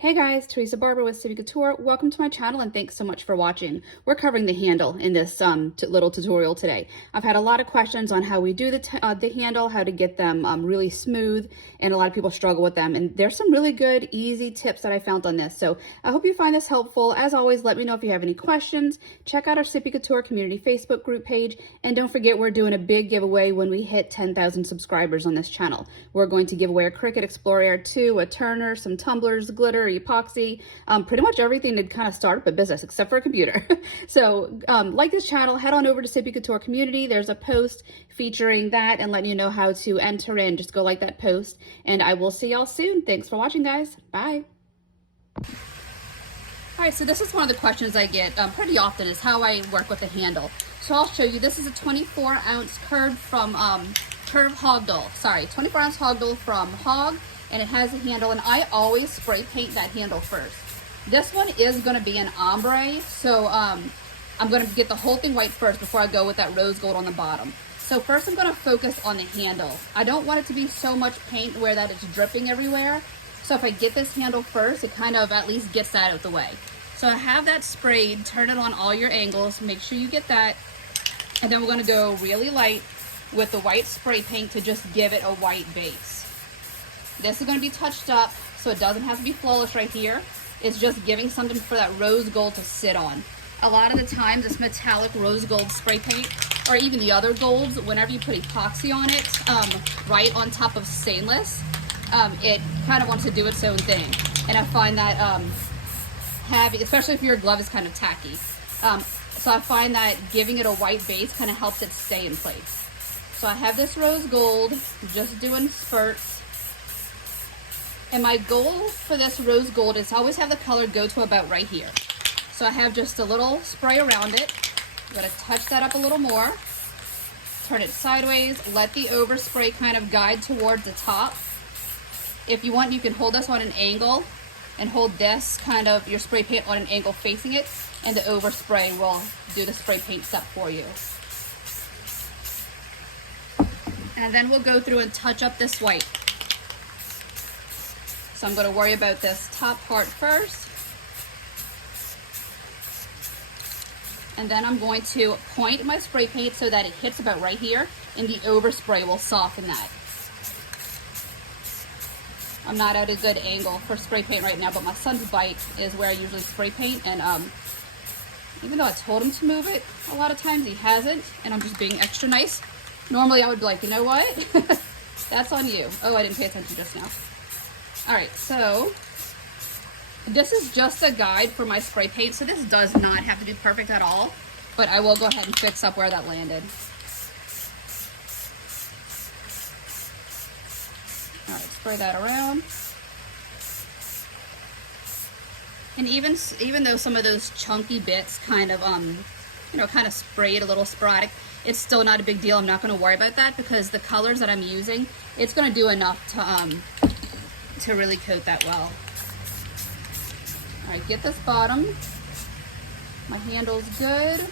Hey guys, Teresa Barber with Sippie Couture. Welcome to my channel and thanks so much for watching. We're covering the handle in this little tutorial today. I've had a lot of questions on how we do the handle, how to get them really smooth, and a lot of people struggle with them. And there's some really good, easy tips that I found on this. So I hope you find this helpful. As always, let me know if you have any questions. Check out our Sippie Couture community Facebook group page. And don't forget, we're doing a big giveaway when we hit 10,000 subscribers on this channel. We're going to give away a Cricut Explorer Air 2, a turner, some tumblers, glitter, epoxy, pretty much everything to kind of start up a business except for a computer. So like this channel, head on over to Sippie Couture community. There's a post featuring that and letting you know how to enter in. Just go like that post and I will see y'all soon. Thanks for watching, guys. Bye. All right, so this is one of the questions I get pretty often is how I work with the handle. So I'll show you. This is a 24-ounce curve from Curve Hogdoll. Sorry, 24-ounce Hogdoll from Hog. And it has a handle, and I always spray paint that handle first. This one is going to be an ombre, so I'm going to get the whole thing white first before I go with that rose gold on the bottom. So first I'm going to focus on the handle. I don't want it to be so much paint where that it's dripping everywhere. So if I get this handle first, it kind of at least gets that out of the way. So I have that sprayed, turn it on all your angles, make sure you get that. And then we're going to go really light with the white spray paint to just give it a white base. This is going to be touched up, so it doesn't have to be flawless right here. It's just giving something for that rose gold to sit on. A lot of the times, this metallic rose gold spray paint, or even the other golds, whenever you put epoxy on it, right on top of stainless, it kind of wants to do its own thing. And I find that especially if your glove is kind of tacky. So I find that giving it a white base kind of helps it stay in place. So I have this rose gold, just doing spurts. And my goal for this rose gold is to always have the color go to about right here. So I have just a little spray around it. I'm gonna touch that up a little more. Turn it sideways, let the overspray kind of guide towards the top. If you want, you can hold this on an angle and hold this kind of your spray paint on an angle facing it, and the overspray will do the spray paint step for you. And then we'll go through and touch up this white. So I'm going to worry about this top part first. And then I'm going to point my spray paint so that it hits about right here, and the overspray will soften that. I'm not at a good angle for spray paint right now, but my son's bike is where I usually spray paint, and even though I told him to move it, a lot of times he hasn't, and I'm just being extra nice. Normally I would be like, you know what? That's on you. Oh, I didn't pay attention just now. All right, so this is just a guide for my spray paint, so this does not have to be perfect at all, but I will go ahead and fix up where that landed. All right, spray that around. And even though some of those chunky bits kind of, kind of sprayed a little sporadic, it's still not a big deal. I'm not going to worry about that because the colors that I'm using, it's going to do enough to really coat that well. All right, get this bottom. My handle's good.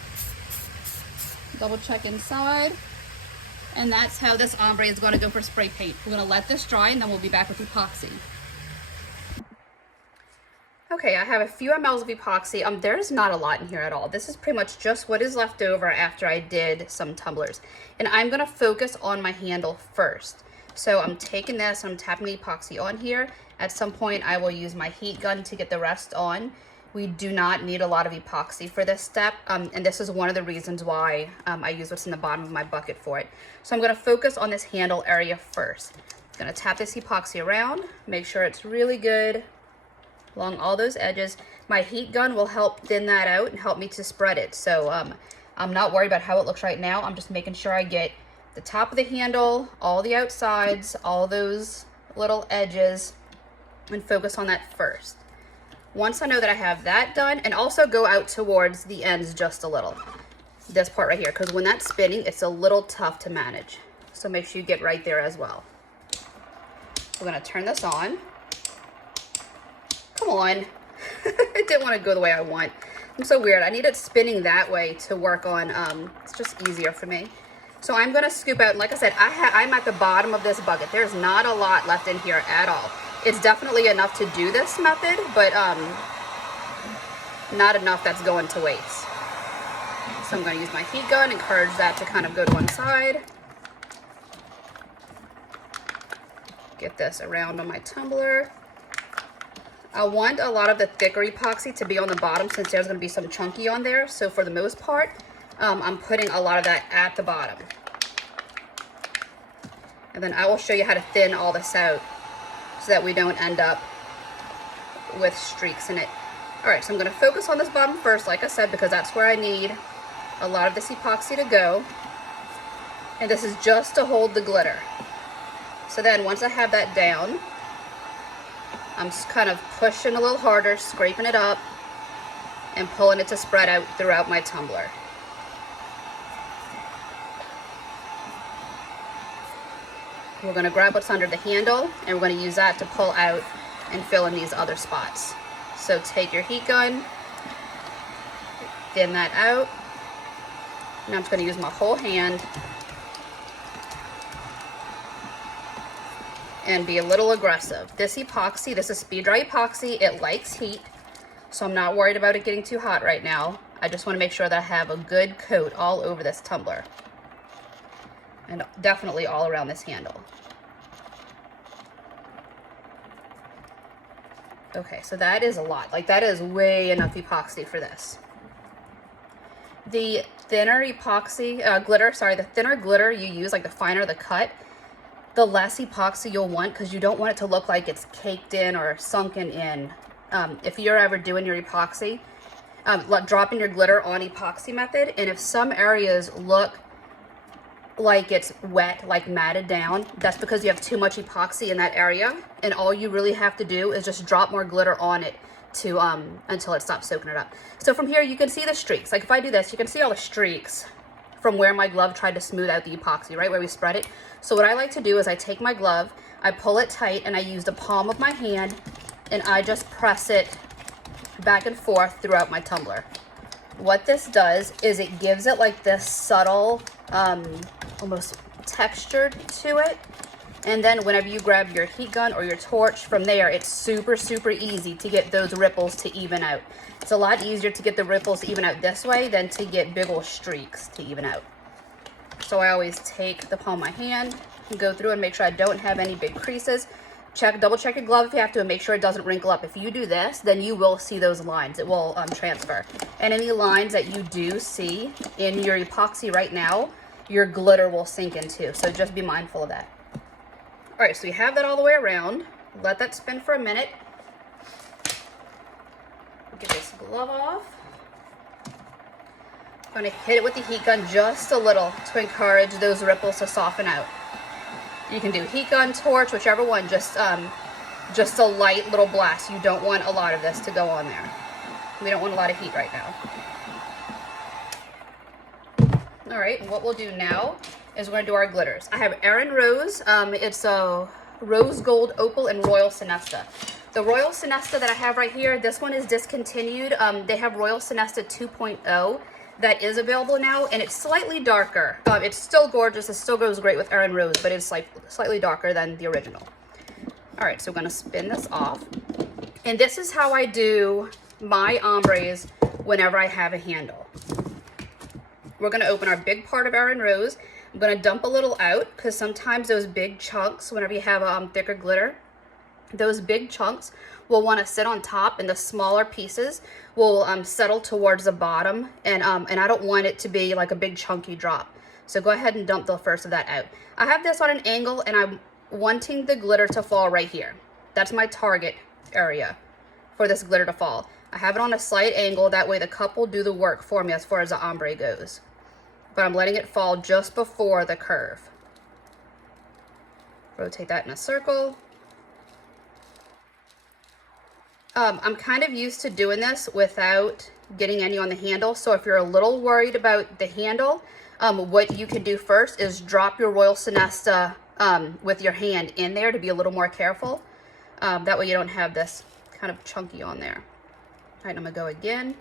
Double check inside. And that's how this ombre is going to go for spray paint. We're going to let this dry and then we'll be back with epoxy. Okay, I have a few mLs of epoxy. There's not a lot in here at all. This is pretty much just what is left over after I did some tumblers. And I'm going to focus on my handle first. So I'm taking this and I'm tapping the epoxy on here. At some point I will use my heat gun to get the rest on. We do not need a lot of epoxy for this step, and this is one of the reasons why I use what's in the bottom of my bucket for it. So I'm going to focus on this handle area first. I'm going to tap this epoxy around, make sure it's really good along all those edges. My heat gun will help thin that out and help me to spread it. So I'm not worried about how it looks right now. I'm just making sure I get the top of the handle, all the outsides, all those little edges, and focus on that first. Once I know that I have that done, and also go out towards the ends just a little. This part right here, because when that's spinning, it's a little tough to manage. So make sure you get right there as well. We're gonna turn this on. Come on. It didn't want to go the way I want. I'm so weird. I need it spinning that way to work on, it's just easier for me. So I'm going to scoop out, and like I said, I'm at the bottom of this bucket. There's not a lot left in here at all. It's definitely enough to do this method, but not enough that's going to waste. So I'm going to use my heat gun, encourage that to kind of go to one side. Get this around on my tumbler. I want a lot of the thicker epoxy to be on the bottom since there's going to be some chunky on there. So for the most part, I'm putting a lot of that at the bottom. And then I will show you how to thin all this out so that we don't end up with streaks in it. All right, so I'm going to focus on this bottom first, like I said, because that's where I need a lot of this epoxy to go. And this is just to hold the glitter. So then once I have that down, I'm just kind of pushing a little harder, scraping it up, and pulling it to spread out throughout my tumbler. We're going to grab what's under the handle, and we're going to use that to pull out and fill in these other spots. So take your heat gun, thin that out. Now I'm just going to use my whole hand and be a little aggressive. This epoxy, this is speed dry epoxy, it likes heat, so I'm not worried about it getting too hot right now. I just want to make sure that I have a good coat all over this tumbler. And definitely all around this handle. Okay, so that is a lot. Like, that is way enough epoxy for this. The thinner epoxy, the thinner glitter you use, like the finer the cut, the less epoxy you'll want, because you don't want it to look like it's caked in or sunken in. If you're ever doing your epoxy, dropping your glitter on epoxy method, and if some areas look like it's wet, like matted down, that's because you have too much epoxy in that area, and all you really have to do is just drop more glitter on it to until it stops soaking it up. So from here you can see the streaks. Like if I do this, you can see all the streaks from where my glove tried to smooth out the epoxy, right where we spread it. So what I like to do is I take my glove, I pull it tight, and I use the palm of my hand, and I just press it back and forth throughout my tumbler. What this does is it gives it like this subtle, almost texture to it. And then whenever you grab your heat gun or your torch, from there, it's super, super easy to get those ripples to even out. It's a lot easier to get the ripples to even out this way than to get big old streaks to even out. So I always take the palm of my hand and go through and make sure I don't have any big creases. Double check your glove if you have to and make sure it doesn't wrinkle up. If you do this, then you will see those lines. It will transfer. And any lines that you do see in your epoxy right now, your glitter will sink into. So just be mindful of that. All right, so you have that all the way around. Let that spin for a minute. Get this glove off. I'm gonna hit it with the heat gun just a little to encourage those ripples to soften out. You can do heat gun, torch, whichever one, just a light little blast. You don't want a lot of this to go on there. We don't want a lot of heat right now. All right, and what we'll do now is we're gonna do our glitters. I have Erin Rose. It's a Rose Gold Opal and Royal Sonesta. The Royal Sonesta that I have right here, this one is discontinued. They have Royal Sonesta 2.0 that is available now, and it's slightly darker. It's still gorgeous. It still goes great with Erin Rose, but it's like slightly darker than the original. All right, so we're gonna spin this off. And this is how I do my ombres whenever I have a handle. We're gonna open our big part of Erin Rose. I'm gonna dump a little out because sometimes those big chunks, whenever you have thicker glitter, those big chunks will want to sit on top, and the smaller pieces will settle towards the bottom, and I don't want it to be like a big chunky drop. So go ahead and dump the first of that out. I have this on an angle, and I'm wanting the glitter to fall right here. That's my target area for this glitter to fall. I have it on a slight angle, that way the cup will do the work for me as far as the ombre goes. But I'm letting it fall just before the curve. Rotate that in a circle. I'm kind of used to doing this without getting any on the handle. So if you're a little worried about the handle, what you can do first is drop your Royal Sonesta with your hand in there to be a little more careful. That way you don't have this kind of chunky on there. All right, I'm gonna go again.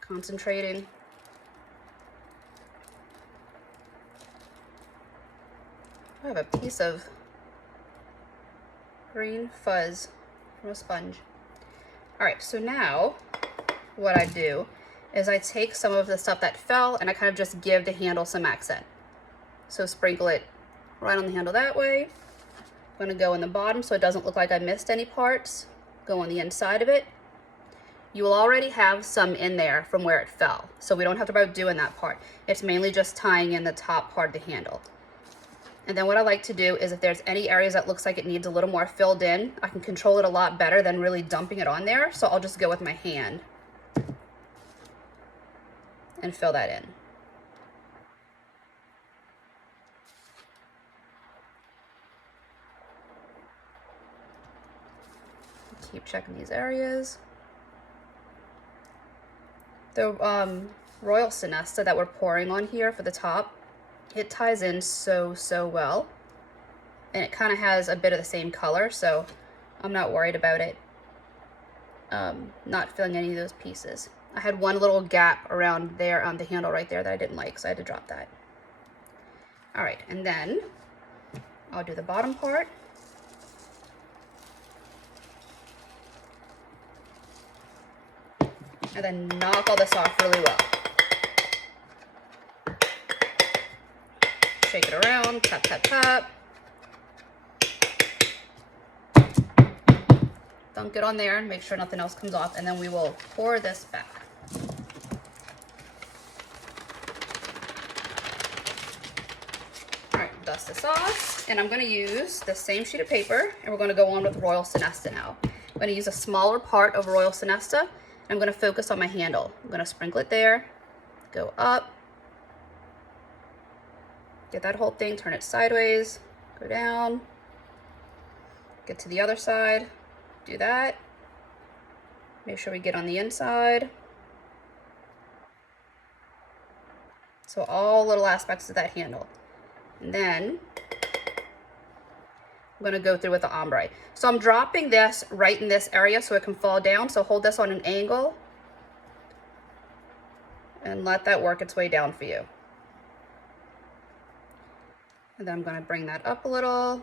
Concentrating. I have a piece of green fuzz from a sponge. All right, so now what I do is I take some of the stuff that fell and I kind of just give the handle some accent. So sprinkle it right on the handle that way. I'm gonna go in the bottom so it doesn't look like I missed any parts. Go on the inside of it. You will already have some in there from where it fell, so we don't have to worry about doing that part. It's mainly just tying in the top part of the handle. And then what I like to do is if there's any areas that looks like it needs a little more filled in, I can control it a lot better than really dumping it on there. So I'll just go with my hand and fill that in. Keep checking these areas. The Royal Sonesta that we're pouring on here for the top, it ties in so well, and it kind of has a bit of the same color, so I'm not worried about it not filling any of those pieces. I had one little gap around there on the handle right there that I didn't like, so I had to drop that. All right, and then I'll do the bottom part. And then knock all this off really well. Shake it around, tap, tap, tap. Dunk it on there and make sure nothing else comes off, and then we will pour this back. All right, dust this off, and I'm gonna use the same sheet of paper, and we're gonna go on with Royal Sonesta now. I'm gonna use a smaller part of Royal Sonesta. I'm going to focus on my handle. I'm going to sprinkle it there, go up, get that whole thing, turn it sideways, go down, get to the other side, do that, make sure we get on the inside. So all little aspects of that handle. And then I'm gonna go through with the ombre. So I'm dropping this right in this area so it can fall down. So hold this on an angle and let that work its way down for you. And then I'm gonna bring that up a little.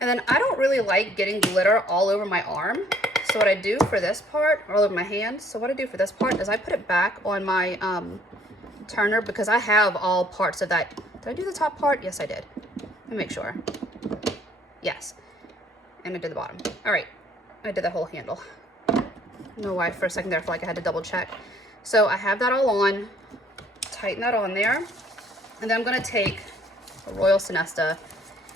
And then I don't really like getting glitter all over my arm. So what I do for this part, all over my hands, so what I do for this part is I put it back on my turner because I have all parts of that. Did I do the top part? Yes, I did. Let me make sure. Yes. And I did the bottom. All right. I did the whole handle. I don't know why for a second there I felt like I had to double check. So I have that all on. Tighten that on there. And then I'm going to take a Royal Sonesta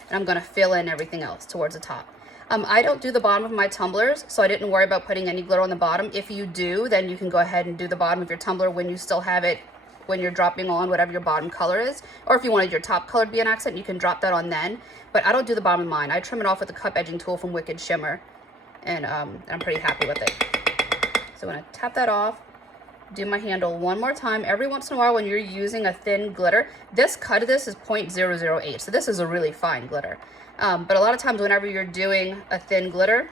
and I'm going to fill in everything else towards the top. I don't do the bottom of my tumblers, so I didn't worry about putting any glitter on the bottom. If you do, then you can go ahead and do the bottom of your tumbler when you still have it, when you're dropping on whatever your bottom color is. Or if you wanted your top color to be an accent, you can drop that on then. But I don't do the bottom of mine. I trim it off with the cup edging tool from Wicked Shimmer. And I'm pretty happy with it. So I'm gonna tap that off, do my handle one more time. Every once in a while when you're using a thin glitter, this cut of this is 0.008. So this is a really fine glitter. But a lot of times whenever you're doing a thin glitter,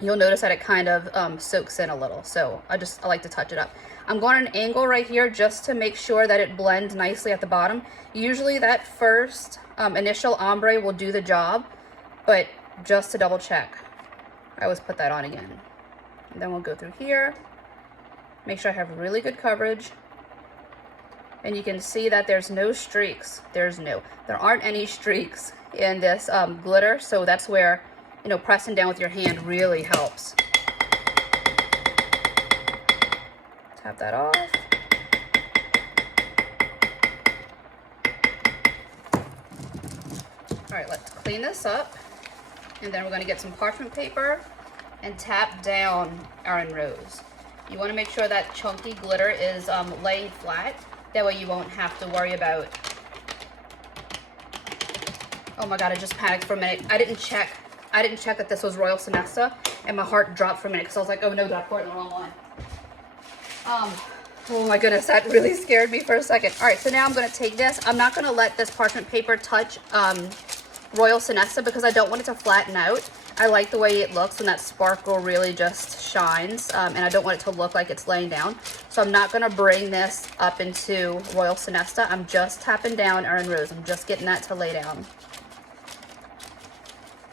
you'll notice that it kind of soaks in a little. So I like to touch it up. I'm going at an angle right here just to make sure that it blends nicely at the bottom. Usually that first initial ombre will do the job, but just to double check, I always put that on again. And then we'll go through here, make sure I have really good coverage. And you can see that there's no streaks. There aren't any streaks in this glitter. So that's where, you know, pressing down with your hand really helps. Tap that off. All right, let's clean this up. And then we're gonna get some parchment paper and tap down Erin Rose. You wanna make sure that chunky glitter is laying flat. That way you won't have to worry about, oh my God, I just panicked for a minute. I didn't check that this was Royal Sonesta, and my heart dropped for a minute because I was like, oh no, did I pour it in the wrong one? Oh my goodness, that really scared me for a second. All right, so now I'm gonna take this. I'm not gonna let this parchment paper touch Royal Sonesta because I don't want it to flatten out. I like the way it looks when that sparkle really just shines, and I don't want it to look like it's laying down. So I'm not gonna bring this up into Royal Sonesta. I'm just tapping down Erin Rose. I'm just getting that to lay down.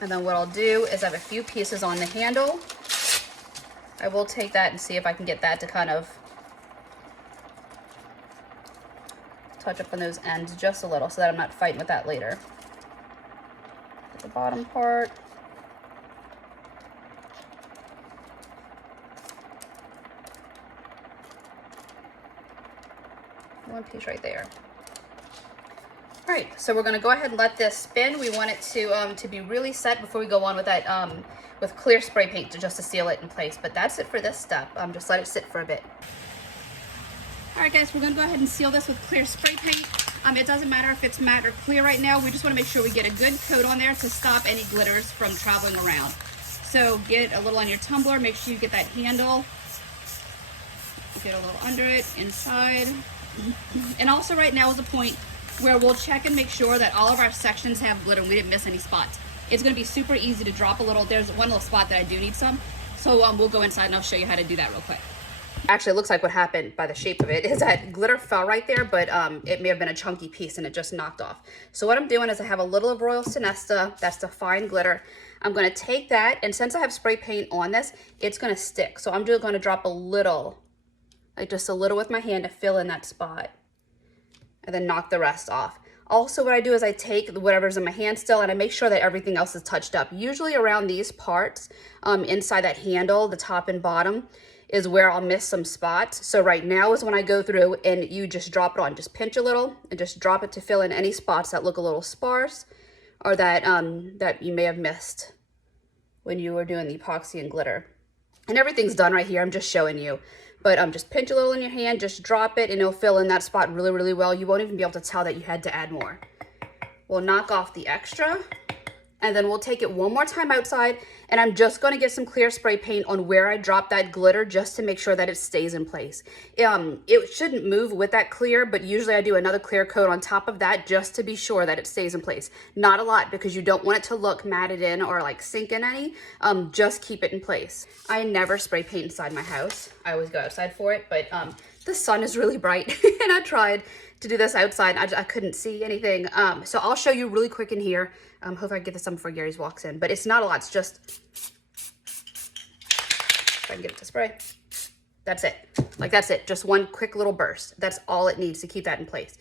And then what I'll do is I have a few pieces on the handle. I will take that and see if I can get that to kind of touch up on those ends just a little so that I'm not fighting with that later. The bottom part. One piece right there. All right, so we're gonna go ahead and let this spin. We want it to be really set before we go on with that with clear spray paint just to seal it in place. But that's it for this step. Just let it sit for a bit. All right, guys, we're gonna go ahead and seal this with clear spray paint. It doesn't matter if it's matte or clear right now. We just wanna make sure we get a good coat on there to stop any glitters from traveling around. So get a little on your tumbler, make sure you get that handle. Get a little under it, inside. And also right now is the point where we'll check and make sure that all of our sections have glitter and we didn't miss any spots. It's gonna be super easy to drop a little. There's one little spot that I do need some. So we'll go inside and I'll show you how to do that real quick. Actually, it looks like what happened by the shape of it is that glitter fell right there, but it may have been a chunky piece and it just knocked off. So what I'm doing is I have a little of Royal Sonesta, that's the fine glitter. I'm gonna take that, and since I have spray paint on this, it's gonna stick. So I'm just gonna drop a little, like just a little with my hand to fill in that spot and then knock the rest off. Also, what I do is I take whatever's in my hand still and I make sure that everything else is touched up. Usually around these parts, inside that handle, the top and bottom, is where I'll miss some spots. So right now is when I go through and you just drop it on. Just pinch a little and just drop it to fill in any spots that look a little sparse or that, that you may have missed when you were doing the epoxy and glitter. And everything's done right here. I'm just showing you. But just pinch a little in your hand, just drop it, and it'll fill in that spot really, really well. You won't even be able to tell that you had to add more. We'll knock off the extra, and then we'll take it one more time outside, and I'm just gonna get some clear spray paint on where I dropped that glitter just to make sure that it stays in place. It shouldn't move with that clear, but usually I do another clear coat on top of that just to be sure that it stays in place. Not a lot, because you don't want it to look matted in or like sink in any. Just keep it in place. I never spray paint inside my house. I always go outside for it, but the sun is really bright and I tried to do this outside. I couldn't see anything. So I'll show you really quick in here. Hope I can get this done before Gary's walks in, but it's not a lot. It's just, if I can get it to spray. That's it. Like that's it. Just one quick little burst. That's all it needs to keep that in place.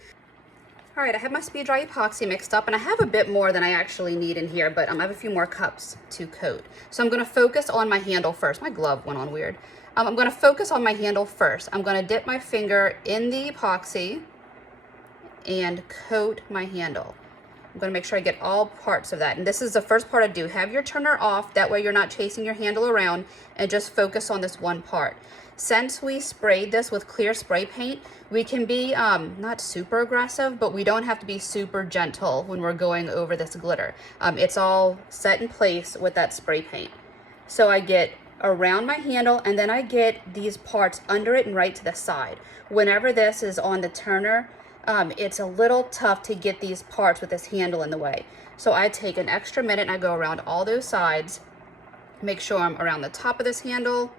All right, I have my Speed Dry Epoxy mixed up, and I have a bit more than I actually need in here, but I have a few more cups to coat. So I'm gonna focus on my handle first. My glove went on weird. I'm gonna focus on my handle first. I'm gonna dip my finger in the epoxy and coat my handle. I'm gonna make sure I get all parts of that. And this is the first part I do. Have your turner off, that way you're not chasing your handle around, and just focus on this one part. Since we sprayed this with clear spray paint, we can be not super aggressive, but we don't have to be super gentle when we're going over this glitter. It's all set in place with that spray paint. So I get around my handle, and then I get these parts under it and right to the side. Whenever this is on the turner, it's a little tough to get these parts with this handle in the way. So I take an extra minute and I go around all those sides, make sure I'm around the top of this handle,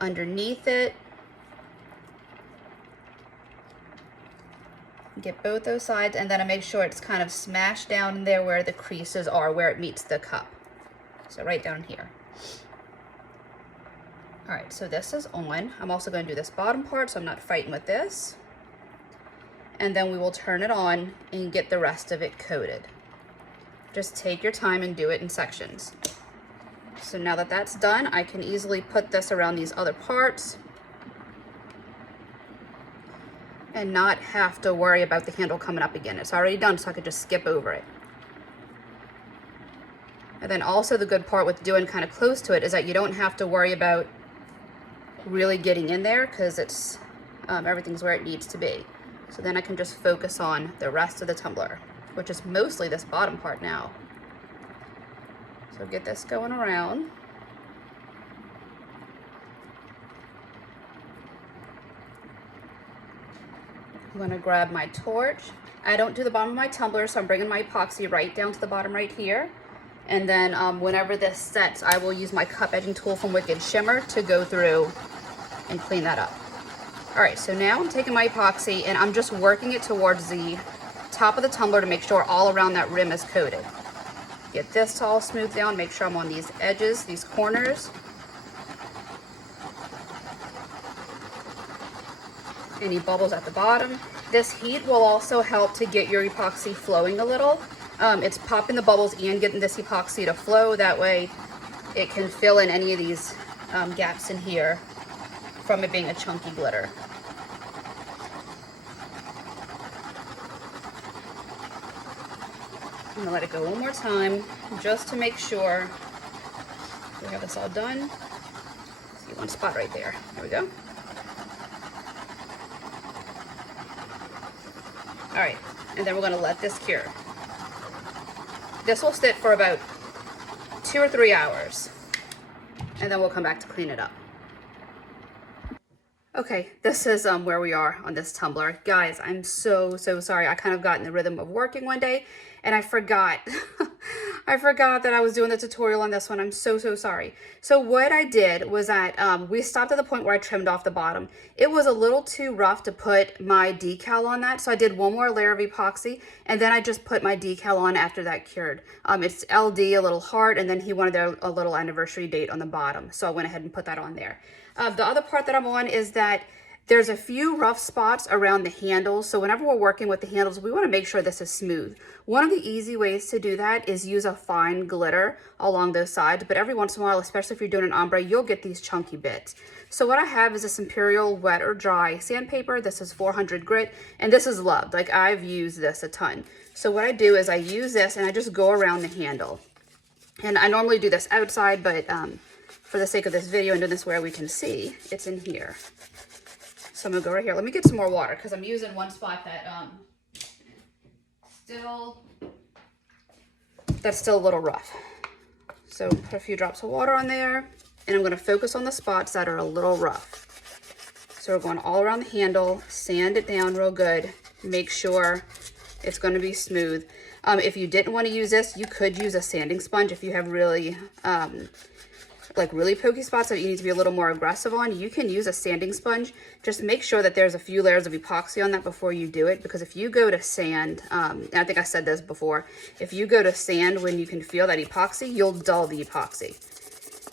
underneath it, get both those sides, and then I make sure it's kind of smashed down in there where the creases are, where it meets the cup. So right down here. All right, so this is on. I'm also going to do this bottom part so I'm not fighting with this. And then we will turn it on and get the rest of it coated. Just take your time and do it in sections. So now that that's done, I can easily put this around these other parts and not have to worry about the handle coming up again. It's already done, so I could just skip over it. And then also the good part with doing kind of close to it is that you don't have to worry about really getting in there, because it's everything's where it needs to be. So then I can just focus on the rest of the tumbler, which is mostly this bottom part now. So get this going around. I'm gonna grab my torch. I don't do the bottom of my tumbler, so I'm bringing my epoxy right down to the bottom right here. And then whenever this sets, I will use my cup edging tool from Wicked Shimmer to go through and clean that up. All right, so now I'm taking my epoxy and I'm just working it towards the top of the tumbler to make sure all around that rim is coated. Get this all smoothed down, make sure I'm on these edges, these corners. Any bubbles at the bottom. This heat will also help to get your epoxy flowing a little. It's popping the bubbles and getting this epoxy to flow. That way it can fill in any of these gaps in here from it being a chunky glitter. I'm gonna let it go one more time just to make sure we have this all done. See one spot right there. There we go. All right, and then we're gonna let this cure. This will sit for about 2 or 3 hours, and then we'll come back to clean it up. Okay, this is where we are on this tumbler. Guys, I'm so sorry. I kind of got in the rhythm of working one day and I forgot. I forgot that I was doing the tutorial on this one. I'm so sorry. So what I did was that we stopped at the point where I trimmed off the bottom. It was a little too rough to put my decal on that, so I did one more layer of epoxy and then I just put my decal on after that cured. It's LD, a little heart, and then he wanted a little anniversary date on the bottom, so I went ahead and put that on there. The other part that I'm on is that there's a few rough spots around the handles. So whenever we're working with the handles, we want to make sure this is smooth. One of the easy ways to do that is use a fine glitter along those sides. But every once in a while, especially if you're doing an ombre, you'll get these chunky bits. So what I have is this Imperial wet or dry sandpaper. This is 400 grit, and this is loved. Like, I've used this a ton. So what I do is I use this and I just go around the handle. And I normally do this outside, but for the sake of this video and doing this where we can see, it's in here. So I'm gonna go right here. Let me get some more water because I'm using one spot that that's still a little rough. So put a few drops of water on there, and I'm gonna focus on the spots that are a little rough. So we're going all around the handle, sand it down real good, make sure it's gonna be smooth. If you didn't want to use this, you could use a sanding sponge if you have really like really pokey spots that you need to be a little more aggressive on. You can use a sanding sponge. Just make sure that there's a few layers of epoxy on that before you do it, because if you go to sand, and I think I said this before, if you go to sand when you can feel that epoxy, you'll dull the epoxy.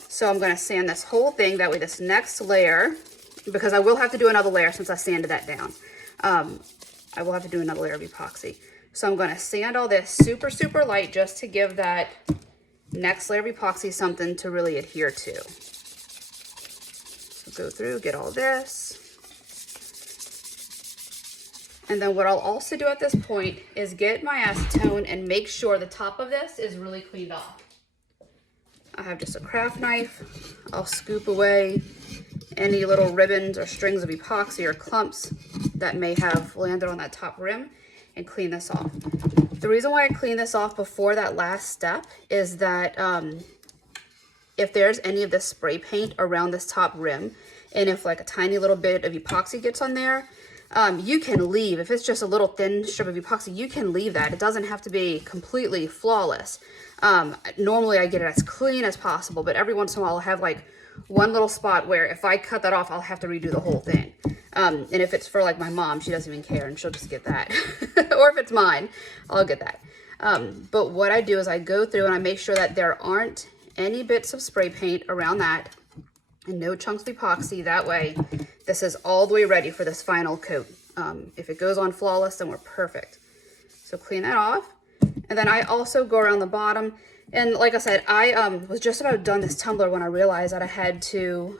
So I'm going to sand this whole thing, that way this next layer, because I will have to do another layer since I sanded that down, I will have to do another layer of epoxy. So I'm going to sand all this super light just to give that next layer of epoxy something to really adhere to. So go through, get all this. And then what I'll also do at this point is get my acetone and make sure the top of this is really cleaned off. I have just a craft knife. I'll scoop away any little ribbons or strings of epoxy or clumps that may have landed on that top rim and clean this off. The reason why I clean this off before that last step is that if there's any of this spray paint around this top rim, and if like a tiny little bit of epoxy gets on there, you can leave. If it's just a little thin strip of epoxy, you can leave that. It doesn't have to be completely flawless. Normally I get it as clean as possible, but every once in a while I'll have like one little spot where if I cut that off, I'll have to redo the whole thing. And if it's for like my mom, she doesn't even care and she'll just get that. Or if it's mine, I'll get that. But what I do is I go through and I make sure that there aren't any bits of spray paint around that and no chunks of epoxy. That way, this is all the way ready for this final coat. If it goes on flawless, then we're perfect. So clean that off. And then I also go around the bottom. And like I said, I was just about done this tumbler when I realized that I had to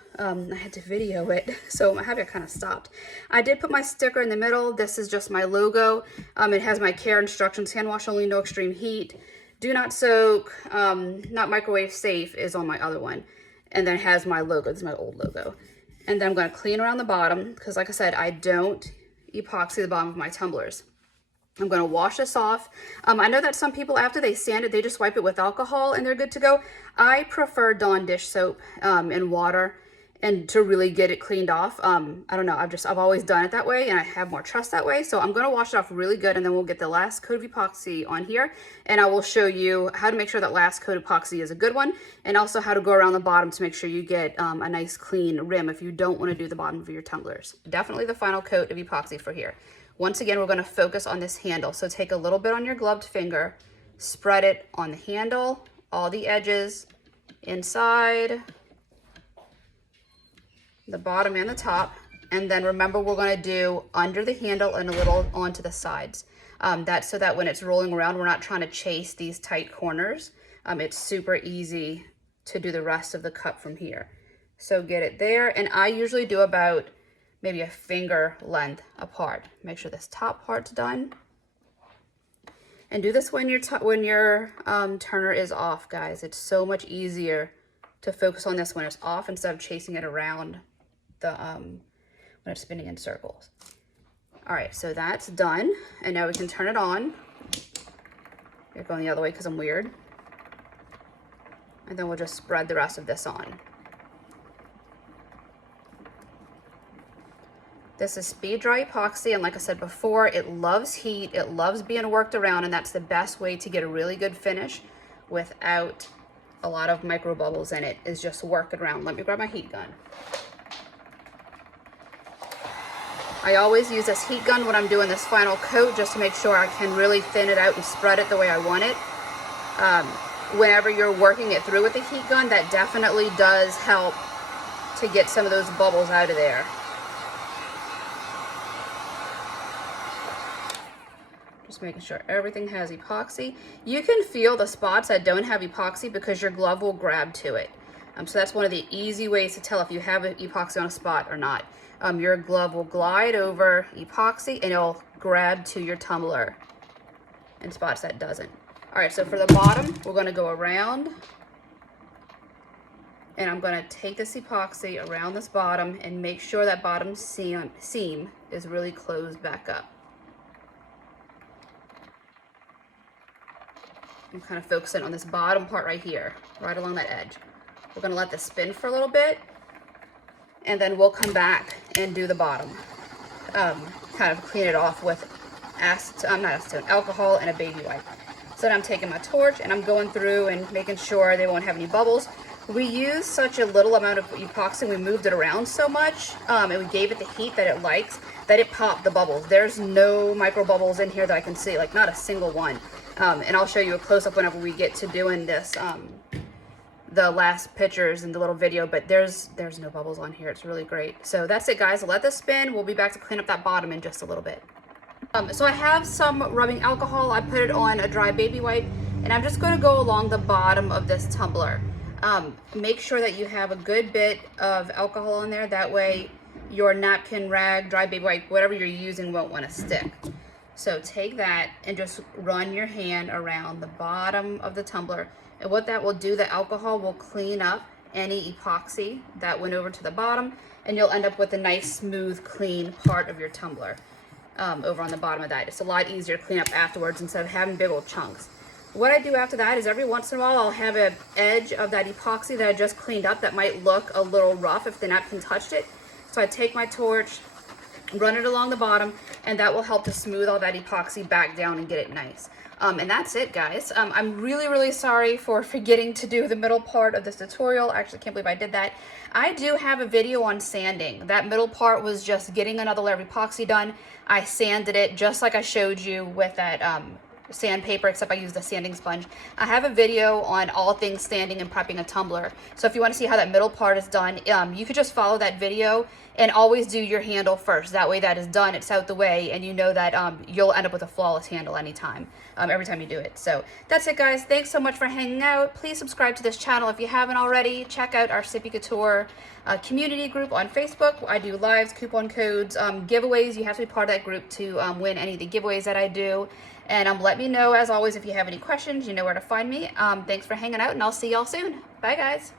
video it. So I'm happy I kind of stopped. I did put my sticker in the middle. This is just my logo. It has my care instructions: hand wash only, no extreme heat, do not soak, not microwave safe is on my other one. And then it has my logo. This is my old logo. And then I'm going to clean around the bottom because, like I said, I don't epoxy the bottom of my tumblers. I'm going to wash this off. I know that some people, after they sand it, they just wipe it with alcohol and they're good to go. I prefer Dawn dish soap and water and to really get it cleaned off. I don't know, I've always done it that way, and I have more trust that way. So I'm gonna wash it off really good, and then we'll get the last coat of epoxy on here, and I will show you how to make sure that last coat of epoxy is a good one, and also how to go around the bottom to make sure you get a nice clean rim if you don't want to do the bottom of your tumblers. Definitely the final coat of epoxy for here. Once again, we're going to focus on this handle. So take a little bit on your gloved finger, spread it on the handle, all the edges, inside, the bottom and the top, and then remember we're going to do under the handle and a little onto the sides. That's so that when it's rolling around, we're not trying to chase these tight corners. It's super easy to do the rest of the cut from here. So get it there, and I usually do about maybe a finger length apart. Make sure this top part's done. And do this when your turner is off, guys. It's so much easier to focus on this when it's off instead of chasing it around the when it's spinning in circles. All right, so that's done, and now we can turn it on. You're going the other way because I'm weird. And then we'll just spread the rest of this on. This is speed dry epoxy, and like I said before, it loves heat, it loves being worked around, and that's the best way to get a really good finish without a lot of micro bubbles in it, is just work it around. Let me grab my heat gun. I always use this heat gun when I'm doing this final coat just to make sure I can really thin it out and spread it the way I want it. Whenever you're working it through with the heat gun, that definitely does help to get some of those bubbles out of there. Just making sure everything has epoxy. You can feel the spots that don't have epoxy because your glove will grab to it. So that's one of the easy ways to tell if you have epoxy on a spot or not. Your glove will glide over epoxy and it'll grab to your tumbler in spots that doesn't. All right, so for the bottom, we're going to go around, and I'm going to take this epoxy around this bottom and make sure that bottom seam is really closed back up. I'm kind of focusing on this bottom part right here, right along that edge. We're going to let this spin for a little bit, and then we'll come back and do the bottom. Kind of clean it off with alcohol and a baby wipe. So then I'm taking my torch and I'm going through and making sure they won't have any bubbles. We used such a little amount of epoxy, we moved it around so much, and we gave it the heat that it likes, that it popped the bubbles. There's no micro bubbles in here that I can see, like not a single one. And I'll show you a close-up whenever we get to doing this, the last pictures in the little video, but there's no bubbles on here. It's really great. So that's it, guys. Let this spin. We'll be back to clean up that bottom in just a little bit. So I have some rubbing alcohol. I put it on a dry baby wipe, and I'm just going to go along the bottom of this tumbler. Make sure that you have a good bit of alcohol on there. That way your napkin, rag, dry baby wipe, whatever you're using won't want to stick. So take that and just run your hand around the bottom of the tumbler. And what that will do, the alcohol will clean up any epoxy that went over to the bottom, and you'll end up with a nice, smooth, clean part of your tumbler over on the bottom of that. It's a lot easier to clean up afterwards instead of having big old chunks. What I do after that is every once in a while I'll have an edge of that epoxy that I just cleaned up that might look a little rough if the napkin touched it. So I take my torch, run it along the bottom, and that will help to smooth all that epoxy back down and get it nice. And that's it, guys. I'm really sorry for forgetting to do the middle part of this tutorial. I actually can't believe I did that. I do have a video on sanding. That middle part was just getting another layer of epoxy done. I sanded it just like I showed you with that sandpaper, except I used a sanding sponge. I have a video on all things sanding and prepping a tumbler. So if you want to see how that middle part is done, you could just follow that video and always do your handle first. That way that is done, it's out the way, and you know that you'll end up with a flawless handle anytime, every time you do it. So that's it, guys. Thanks so much for hanging out. Please subscribe to this channel if you haven't already. Check out our Sippie Couture community group on Facebook. I do lives, coupon codes, giveaways. You have to be part of that group to win any of the giveaways that I do. And let me know, as always, if you have any questions. You know where to find me. Thanks for hanging out, and I'll see y'all soon. Bye, guys.